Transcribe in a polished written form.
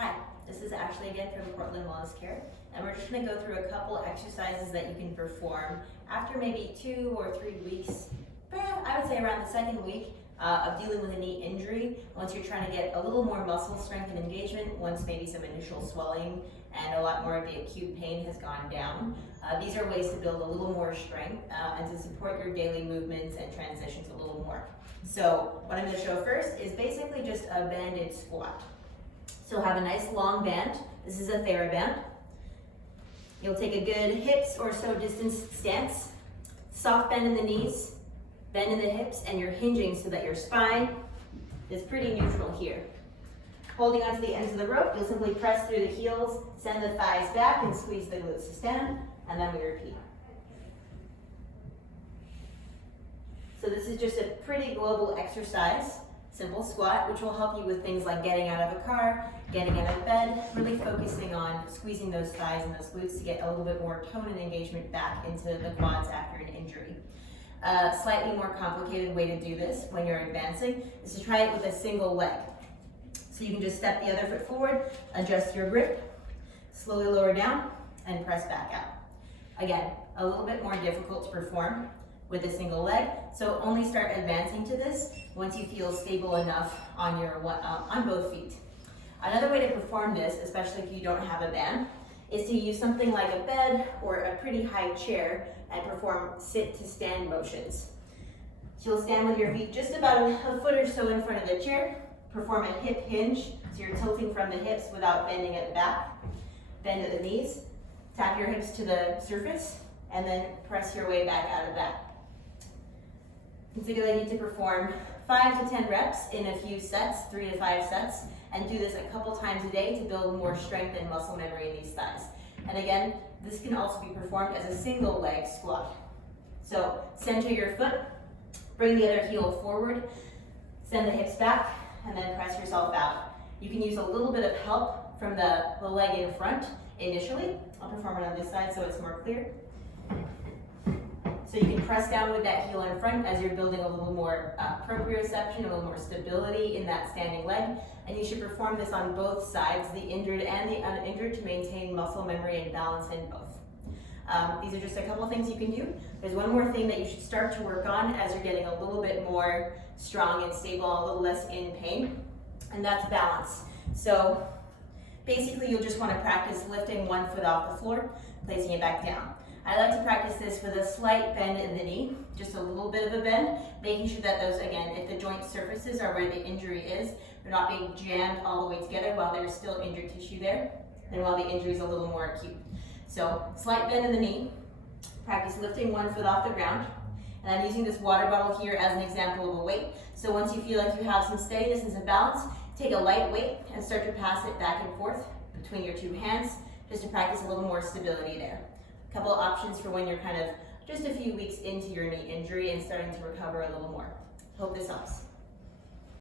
Hi, this is Ashley again from Portland Wellness Care, and we're just going to go through a couple exercises that you can perform after maybe 2 or 3 weeks, I would say around the second week of dealing with a knee injury, once you're trying to get a little more muscle strength and engagement, once maybe some initial swelling and a lot more of the acute pain has gone down. These are ways to build a little more strength and to support your daily movements and transitions a little more. So what I'm going to show first is basically just a banded squat. So have a nice long band. This is a TheraBand. You'll take a good hips or so distance stance, soft bend in the knees, bend in the hips, and you're hinging so that your spine is pretty neutral here. Holding onto the ends of the rope, you'll simply press through the heels, send the thighs back, and squeeze the glutes to stand, and then we repeat. So this is just a pretty global exercise. Simple squat, which will help you with things like getting out of a car, getting out of bed, really focusing on squeezing those thighs and those glutes to get a little bit more tone and engagement back into the quads after an injury. A slightly more complicated way to do this when you're advancing is to try it with a single leg. So you can just step the other foot forward, adjust your grip, slowly lower down, and press back out. Again, a little bit more difficult to perform with a single leg, so only start advancing to this once you feel stable enough on your on both feet. Another way to perform this, especially if you don't have a band, is to use something like a bed or a pretty high chair and perform sit to stand motions. So you'll stand with your feet just about a foot or so in front of the chair, perform a hip hinge, so you're tilting from the hips without bending at the back, bend at the knees, tap your hips to the surface, and then press your way back out of that. Consider that you need to perform 5 to 10 reps in a few sets, 3 to 5 sets, and do this a couple times a day to build more strength and muscle memory in these thighs. And again, this can also be performed as a single leg squat. So center your foot, bring the other heel forward, send the hips back, and then press yourself out. You can use a little bit of help from the leg in front initially. I'll perform it on this side so it's more clear. So you can press down with that heel in front as you're building a little more proprioception, a little more stability in that standing leg. And you should perform this on both sides, the injured and the uninjured, to maintain muscle memory and balance in both. These are just a couple of things you can do. There's one more thing that you should start to work on as you're getting a little bit more strong and stable, a little less in pain, and that's balance. So basically you'll just want to practice lifting one foot off the floor, placing it back down. I like to practice this with a slight bend in the knee, just a little bit of a bend, making sure that those, again, if the joint surfaces are where the injury is, they're not being jammed all the way together while there's still injured tissue there, and while the injury is a little more acute. So slight bend in the knee, practice lifting one foot off the ground, and I'm using this water bottle here as an example of a weight. So once you feel like you have some steadiness and some balance, take a light weight and start to pass it back and forth between your two hands, just to practice a little more stability there. A couple of options for when you're kind of just a few weeks into your knee injury and starting to recover a little more. Hope this helps.